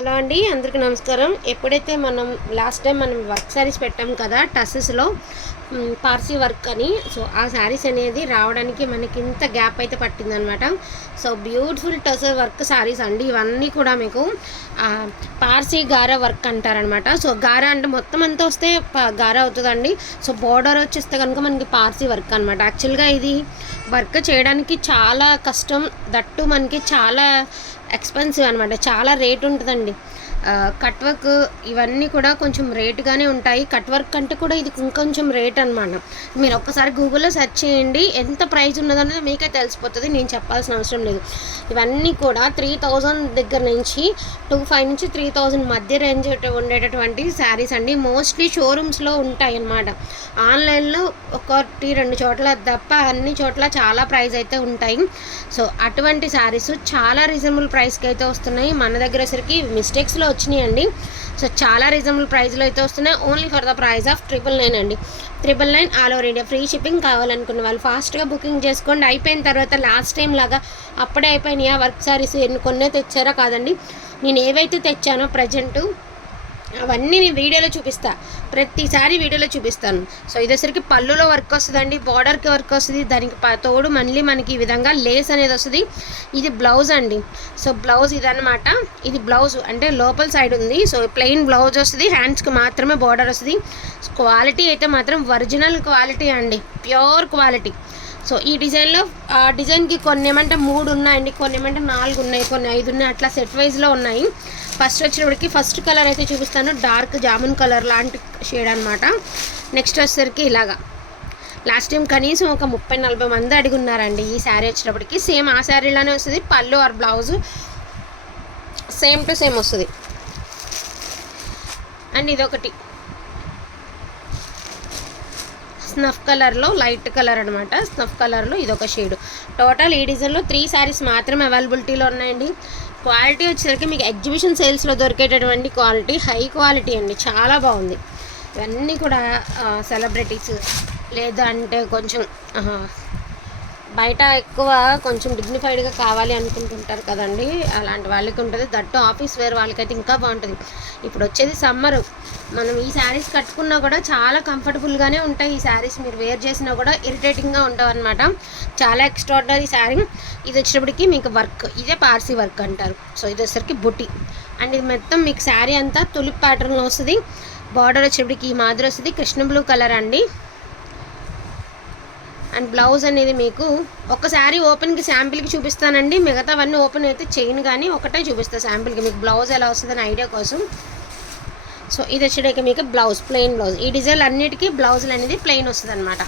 Hello అండి అందరికీ నమస్కారం. ఎప్పుడైతే మనం లాస్ట్ టైం మనం వర్క్ శారీస్ పెట్టాం కదా టసెస్లో పార్సీ వర్క్ అని సో ఆ శారీస్ అనేది రావడానికి మనకి ఇంత గ్యాప్ అయితే పట్టిందనమాట. So beautiful tussar work saris అండి ఇవన్నీ కూడా మీకు పార్సీ గారా వర్క్ అంటారనమాట. సో గారా అంటే మొత్తం అంతా వస్తే ప- గారా అవుతుందండి. సో బోర్డర్ వచ్చేస్తే కనుక మనకి పార్సీ వర్క్ అనమాట. యాక్చువల్గా ఇది వర్క్ చేయడానికి చాలా కష్టం. దట్టు మనకి చాలా ఎక్స్పెన్సివ్ అనమాట చాలా రేట్ ఉంటుందండి. కట్ వర్క్ ఇవన్నీ కూడా కొంచెం రేటుగానే ఉంటాయి. కట్ వర్క్ అంటే కూడా ఇది ఇంకొంచెం రేట్ అనమాట మీరు ఒక్కసారి గూగుల్లో సెర్చ్ చేయండి. ఎంత ప్రైస్ ఉన్నదనేది మీకే తెలిసిపోతుంది. నేను చెప్పాల్సిన అవసరం లేదు. ఇవన్నీ కూడా త్రీ థౌజండ్ దగ్గర నుంచి టూ ఫైవ్ నుంచి త్రీ థౌజండ్ మధ్య రేంజ్ ఉండేటటువంటి శారీస్ అండి. మోస్ట్లీ షోరూమ్స్లో ఉంటాయి అన్నమాట. ఆన్లైన్లో ఒకటి రెండు చోట్ల తప్ప అన్ని చోట్ల చాలా ప్రైస్ అయితే ఉంటాయి. సో అటువంటి శారీస్ చాలా రీజనబుల్ ప్రైస్కి అయితే వస్తున్నాయి. మన దగ్గర వచ్చరికి మిస్టేక్స్లో వచ్చినాయండి. సో చాలా రీజనబుల్ ప్రైస్లో అయితే వస్తున్నాయి. Only for the price of triple nine అండి. Triple nine all over India free shipping కావాలనుకున్న వాళ్ళు ఫాస్ట్గా బుకింగ్ చేసుకోండి. అయిపోయిన తర్వాత లాస్ట్ టైం లాగా అప్పుడే అయిపోయినాయా? వర్క్ సారీస్ ఎన్ని కొన్నే తెచ్చారో కాదండి. నేను ఏవైతే తెచ్చానో ప్రజెంటు అవన్నీ నేను వీడియోలో చూపిస్తా. ప్రతిసారి వీడియోలో చూపిస్తాను. సో ఇదేసరికి పళ్ళులో వర్క్ వస్తుందండి. బార్డర్కి వర్క్ వస్తుంది. దానికి తోడు మళ్ళీ మనకి ఈ విధంగా లేస్ అనేది వస్తుంది. ఇది బ్లౌజ్ అండి. సో బ్లౌజ్ ఇదన్నమాట. ఇది బ్లౌజ్ అంటే లోపల సైడ్ ఉంది. సో ప్లెయిన్ బ్లౌజ్ వస్తుంది. హ్యాండ్స్కి మాత్రమే బార్డర్ వస్తుంది. క్వాలిటీ అయితే మాత్రం ఒరిజినల్ క్వాలిటీ అండి. ప్యూర్ క్వాలిటీ సో ఈ డిజైన్లో ఆ డిజైన్కి కొన్ని ఏమంటే మూడు ఉన్నాయండి కొన్ని ఏమంటే నాలుగు ఉన్నాయి కొన్ని ఐదు ఉన్నాయి అట్లా సెట్ వైజ్లో ఉన్నాయి. ఫస్ట్ వచ్చినప్పటికి ఫస్ట్ కలర్ అయితే చూపిస్తాను డార్క్ జామున్ కలర్ లాంటి షేడ్ అనమాట నెక్స్ట్ వచ్చేసరికి ఇలాగా. లాస్ట్ టైం కనీసం ఒక ముప్పై నలభై మంది అడిగి ఉన్నారండి ఈ శారీ వచ్చినప్పటికి సేమ్ ఆ శారీలోనే వస్తుంది పళ్ళు or blouse same to same వస్తుంది. అండ్ ఇదొకటి. స్నఫ్ కలర్లో లైట్ కలర్ అనమాట స్నఫ్ కలర్లో ఇదొక షేడ్. టోటల్ ఈ డిజైన్లో త్రీ శారీస్ మాత్రం అవైలబిలిటీలో ఉన్నాయండి. క్వాలిటీ వచ్చేసరికి మీకు ఎగ్జిబిషన్ సేల్స్లో దొరికేటటువంటి క్వాలిటీ హై క్వాలిటీ అండి. చాలా బాగుంది. ఇవన్నీ కూడా సెలబ్రిటీస్ లేదా అంటే కొంచెం బయట ఎక్కువ కొంచెం డిగ్నిఫైడ్గా కావాలి అనుకుంటుంటారు కదండి. అలాంటి వాళ్ళకి ఉంటుంది. దట్టు ఆఫీస్ వేర్ వాళ్ళకైతే ఇంకా బాగుంటుంది. ఇప్పుడు వచ్చేది సమ్మర్. మనం ఈ శారీస్ కట్టుకున్నా కూడా చాలా కంఫర్టబుల్గానే ఉంటాయి ఈ శారీస్. మీరు వేర్ చేసినా కూడా ఇరిటేటింగ్గా ఉండవు అనమాట చాలా ఎక్స్ట్రాడనరీ శారీ. ఇది వచ్చేటప్పటికి మీకు వర్క్ ఇదే పార్సీ వర్క్ అంటారు. సో ఇది వచ్చేసరికి బుట్టి. అండ్ ఇది మొత్తం మీకు శారీ అంతా తులిప్ ప్యాటర్న్లో వస్తుంది. బార్డర్ వచ్చేప్పటికి ఈ మాదిరి వస్తుంది. కృష్ణ బ్లూ కలర్ అండి. అండ్ బ్లౌజ్ అనేది మీకు ఒక శారీ ఓపెన్కి శాంపిల్కి చూపిస్తానండి. మిగతావన్నీ ఓపెన్ అయితే చైన్ కానీ ఒకటే చూపిస్తాను శాంపిల్కి మీకు బ్లౌజ్ ఎలా వస్తుందని ఐడియా కోసం. సో ఇది వచ్చేటైతే మీకు బ్లౌజ్ ప్లెయిన్ బ్లౌజ్. ఈ డిజైన్ అన్నిటికీ బ్లౌజులు అనేది ప్లెయిన్ వస్తుంది అనమాట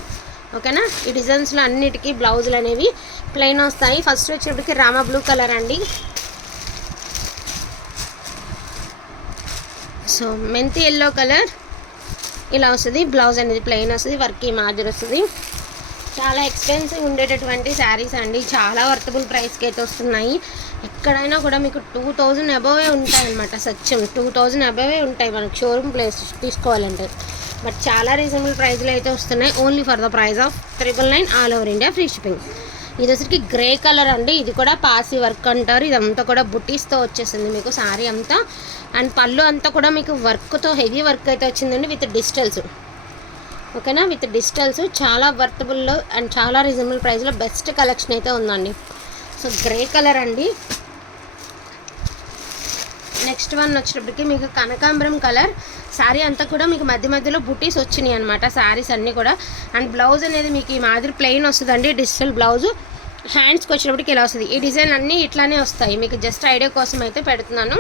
ఓకేనా? ఈ డిజైన్స్లో అన్నిటికీ బ్లౌజులు అనేవి ప్లెయిన్ వస్తాయి. ఫస్ట్ వచ్చేటికి రామ బ్లూ కలర్ అండి. సో మెంతి ఎల్లో కలర్ ఇలా వస్తుంది. బ్లౌజ్ అనేది ప్లెయిన్ వస్తుంది. వర్క్ ఈ మాదిరి వస్తుంది. చాలా ఎక్స్పెన్సివ్ ఉండేటటువంటి శారీస్ అండి. చాలా వర్తబుల్ ప్రైస్కి అయితే వస్తున్నాయి. ఎక్కడైనా కూడా మీకు టూ థౌజండ్ అబవే ఉంటాయి అనమాట సత్యం. టూ థౌజండ్ అబవే ఉంటాయి మనకు షోరూమ్ ప్లేస్ తీసుకోవాలంటే. బట్ చాలా రీజనబుల్ ప్రైస్లో అయితే వస్తున్నాయి. Only for the price of triple nine all over India free shipping ఇది వచ్చరికి గ్రే కలర్ అండి. ఇది కూడా పాసి వర్క్ అంటారు. ఇదంతా కూడా బుటీస్తో వచ్చేసింది మీకు శారీ అంతా. అండ్ పళ్ళు అంతా కూడా మీకు వర్క్తో హెవీ వర్క్ అయితే వచ్చిందండి విత్ డిజిటల్స్ ఓకేనా విత్ డిజిటల్స్ చాలా వర్తబుల్లో అండ్ చాలా రీజనబుల్ ప్రైస్లో బెస్ట్ కలెక్షన్ అయితే ఉందండి. సో గ్రే కలర్ అండి. నెక్స్ట్ వన్ వచ్చేటప్పటికి మీకు కనకాంబరం కలర్. శారీ అంతా కూడా మీకు మధ్య మధ్యలో బుటీస్ వచ్చినాయి అనమాట శారీస్ అన్నీ కూడా. అండ్ బ్లౌజ్ అనేది మీకు ఈ మాదిరి ప్లెయిన్ వస్తుందండి డిజిటల్ బ్లౌజ్. హ్యాండ్స్కి వచ్చేటప్పటికి ఇలా వస్తుంది. ఈ డిజైన్ అన్నీ ఇట్లానే వస్తాయి. మీకు జస్ట్ ఐడియా కోసం అయితే పెడుతున్నాను.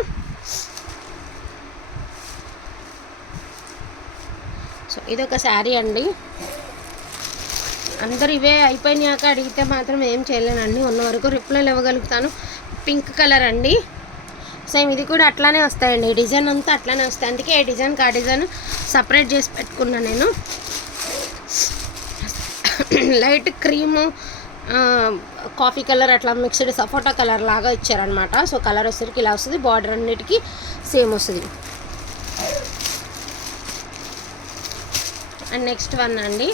సో ఇదొక శారీ అండి. అందరు ఇవే అయిపోయినాక అడిగితే మాత్రం ఏం చేయలేనండి ఉన్న వరకు రిప్లైలు ఇవ్వగలుగుతాను. పింక్ కలర్ అండి. సేమ్ ఇది కూడా అట్లానే వస్తాయండి. డిజైన్ అంతా అట్లానే వస్తాయి. అందుకే ఈ డిజైన్కి ఆ డిజైన్ సపరేట్ చేసి పెట్టుకున్నాను నేను. లైట్ క్రీము కాఫీ కలర్ అట్లా మిక్స్డ్ సపోటా కలర్ లాగా ఇచ్చారనమాట సో కలర్ వచ్చేసరికి ఇలా వస్తుంది. బార్డర్ అన్నిటికీ సేమ్ వస్తుంది. అండ్ నెక్స్ట్ వన్ అండి.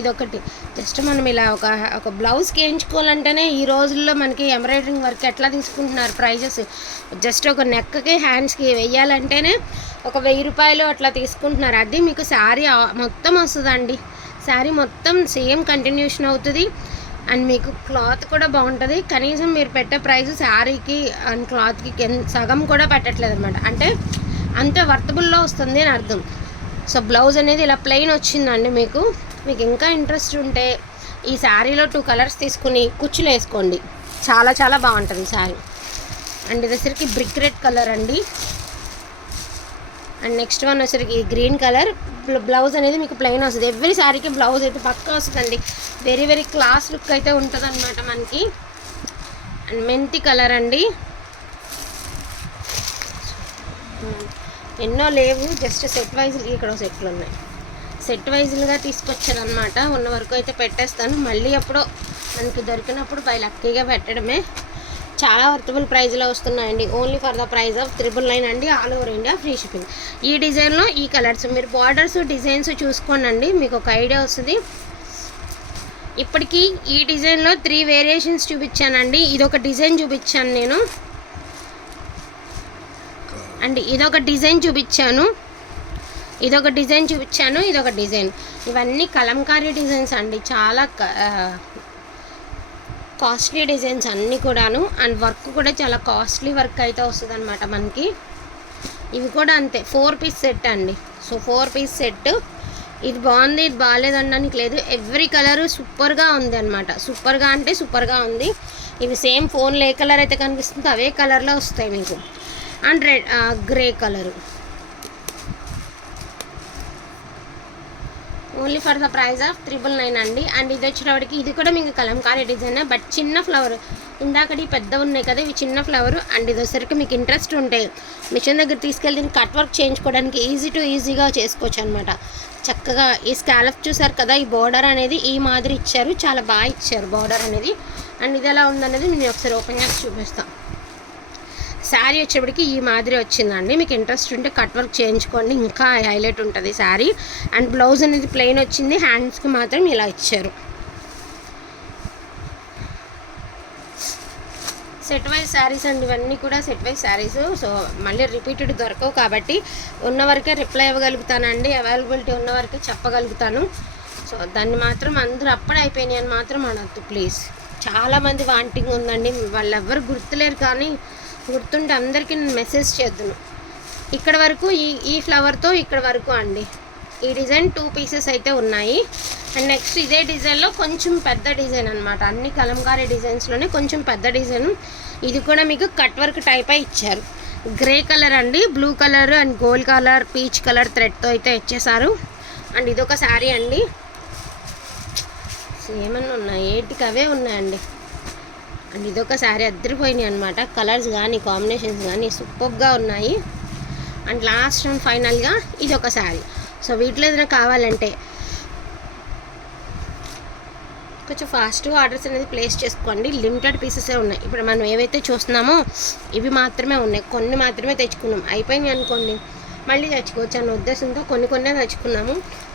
ఇదొకటి. జస్ట్ మనం ఇలా ఒక ఒక బ్లౌజ్కి వేయించుకోవాలంటేనే ఈ రోజుల్లో మనకి ఎంబ్రాయిడరింగ్ వర్క్ ఎట్లా తీసుకుంటున్నారు ప్రైజెస్ జస్ట్ ఒక నెక్కి హ్యాండ్స్కి వెయ్యాలంటేనే ఒక వెయ్యి రూపాయలు అట్లా తీసుకుంటున్నారు. అది మీకు శారీ మొత్తం వస్తుందండి. శారీ మొత్తం సేమ్ కంటిన్యూషన్ అవుతుంది. అండ్ మీకు క్లాత్ కూడా బాగుంటుంది. కనీసం మీరు పెట్టే ప్రైస్ శారీకి అండ్ క్లాత్కి సగం కూడా పెట్టట్లేదు అనమాట అంటే అంత వర్తబుల్లో వస్తుంది అని అర్థం. సో బ్లౌజ్ అనేది ఇలా ప్లెయిన్ వచ్చిందండి మీకు. మీకు ఇంకా ఇంట్రెస్ట్ ఉంటే ఈ శారీలో టూ కలర్స్ తీసుకుని కుచ్చులు వేసుకోండి. చాలా చాలా బాగుంటుంది శారీ. అండ్ ఇది వచ్చరికి బ్రిక్ రెడ్ కలర్ అండి. అండ్ నెక్స్ట్ వన్ వచ్చరికి గ్రీన్ కలర్ బ్లౌజ్ అనేది మీకు ప్లెయిన్ వస్తుంది. ఎవ్రీ శారీకి బ్లౌజ్ అయితే పక్కా వస్తుందండి. వెరీ వెరీ క్లాస్ లుక్ అయితే ఉంటుంది అనమాట మనకి. అండ్ మెంతి కలర్ అండి. ఎన్నో లేవు. జస్ట్ సెట్ వైజ్ ఇక్కడ సెట్లు ఉన్నాయి. సెట్ వైజ్లుగా తీసుకొచ్చారనమాట ఉన్న వరకు అయితే పెట్టేస్తాను. మళ్ళీ ఎప్పుడో మనకి దొరికినప్పుడు బై లక్కీగా పెట్టడమే. చాలా వర్తబుల్ ప్రైజ్లో వస్తున్నాయండి. Only for the price of triple nine అండి. All over India free shipping. ఈ డిజైన్లో ఈ కలర్స్ మీరు బార్డర్స్ డిజైన్స్ చూసుకోండి మీకు ఒక ఐడియా వస్తుంది. ఇప్పటికీ ఈ డిజైన్లో త్రీ వేరియేషన్స్ చూపించానండి. ఇదొక డిజైన్ చూపించాను నేను. అండ్ ఇదొక డిజైన్ చూపించాను. ఇదొక డిజైన్ చూపించాను ఇదొక డిజైన్. ఇవన్నీ కలంకారీ డిజైన్స్ అండి. చాలా కాస్ట్లీ డిజైన్స్ అన్నీ కూడాను. అండ్ వర్క్ కూడా చాలా కాస్ట్లీ వర్క్ అయితే వస్తుంది అనమాట మనకి. ఇవి కూడా అంతే. ఫోర్ పీస్ సెట్ అండి. So four piece set. ఇది బాగుంది ఇది బాగాలేదు అనడానికి లేదు. ఎవ్రీ కలర్ సూపర్గా ఉంది అనమాట సూపర్గా అంటే సూపర్గా ఉంది. ఇవి సేమ్ ఫోన్లో ఏ కలర్ అయితే కనిపిస్తుందో. అవే కలర్లో వస్తాయి మీకు. And red grey colour. Only for the price of triple nine అండి. అండ్ ఇది వచ్చేటప్పటికి ఇది కూడా మీకు కలంకారీ డిజైన్ బట్ చిన్న ఫ్లవర్. ఇందాకటి పెద్ద ఉన్నాయి కదా ఇవి చిన్న ఫ్లవర్. అండ్ ఇది వచ్చేసరికి మీకు ఇంట్రెస్ట్ ఉంటే మిషన్ దగ్గర తీసుకెళ్ళి దీన్ని కట్ వర్క్ చేయించుకోవడానికి ఈజీ టు ఈజీగా చేసుకోవచ్చు అనమాట చక్కగా ఈ స్కాలప్ చూసారు కదా ఈ బార్డర్ అనేది ఈ మాదిరి ఇచ్చారు. చాలా బాగా ఇచ్చారు బార్డర్ అనేది. అండ్ ఇది ఎలా ఉందనేది నేను ఒకసారి ఓపెన్ చేసి చూపిస్తాను శారీ వచ్చేప్పటికి ఈ మాదిరి వచ్చిందండి. మీకు ఇంట్రెస్ట్ ఉంటే కట్ వర్క్ చేయించుకోండి. ఇంకా హైలైట్ ఉంటుంది శారీ. అండ్ బ్లౌజ్ అనేది ప్లెయిన్ వచ్చింది. హ్యాండ్స్కి మాత్రం ఇలా ఇచ్చారు. సెట్ వైజ్ శారీస్ అండి. ఇవన్నీ కూడా సెట్ వైజ్ శారీస్. సో మళ్ళీ రిపీటెడ్ దొరకవు కాబట్టి ఉన్న వరకే రిప్లై ఇవ్వగలుగుతానండి. అవైలబిలిటీ ఉన్న వరకే చెప్పగలుగుతాను. సో దాన్ని మాత్రం అందరూ అప్పుడే అయిపోయినాయి అని మాత్రం అనొద్దు ప్లీజ్ చాలామంది వాంటింగ్ ఉందండి. వాళ్ళు ఎవరు గుర్తులేరు కానీ గుర్తుంటే అందరికీ నేను మెసేజ్ చేద్దును. ఇక్కడ వరకు ఈ ఈ ఫ్లవర్తో ఇక్కడ వరకు అండి. ఈ డిజైన్ టూ పీసెస్ అయితే ఉన్నాయి. అండ్ నెక్స్ట్ ఇదే డిజైన్లో కొంచెం పెద్ద డిజైన్ అనమాట అన్ని కలంకారీ డిజైన్స్లోనే కొంచెం పెద్ద డిజైన్ ఇది కూడా మీకు కట్ వర్క్ టైప్ ఇచ్చారు. గ్రే కలర్ అండి blue colour and gold colour peach colour థ్రెడ్తో అయితే ఇచ్చేసారు. అండ్ ఇదొక శారీ అండి. ఏమన్నా ఉన్నాయి. ఏటికి అవే ఉన్నాయండి. అండ్ ఇదొక శారీ అద్దరిపోయినాయి అనమాట కలర్స్ కానీ కాంబినేషన్స్ కానీ సూపర్గా ఉన్నాయి. అండ్ లాస్ట్ అండ్ ఫైనల్గా ఇది ఒక శారీ. సో వీటిలో ఏదైనా కావాలంటే కొంచెం ఫాస్ట్గా ఆర్డర్స్ అనేది ప్లేస్ చేసుకోండి. లిమిటెడ్ పీసెసే ఉన్నాయి. ఇప్పుడు మనం ఏవైతే చూస్తున్నామో ఇవి మాత్రమే ఉన్నాయి. కొన్ని మాత్రమే తెచ్చుకున్నాం. అయిపోయినాయి అనుకోండి. మళ్ళీ తెచ్చుకోవచ్చు అన్న ఉద్దేశంతో కొన్ని కొన్నే తెచ్చుకున్నాము.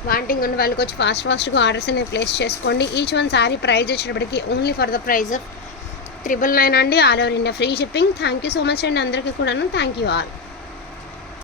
వాంటింగ్ ఉన్న వాళ్ళకి వచ్చి ఫాస్ట్ ఫాస్ట్గా ఆర్డర్స్ అనేది ప్లేస్ చేసుకోండి. ఈచ్ వన్ సారీ ప్రైస్ వచ్చేటప్పటికి only for the price triple nine అండి all over India free shipping thank you so much అండి. అందరికీ కూడాను. Thank you all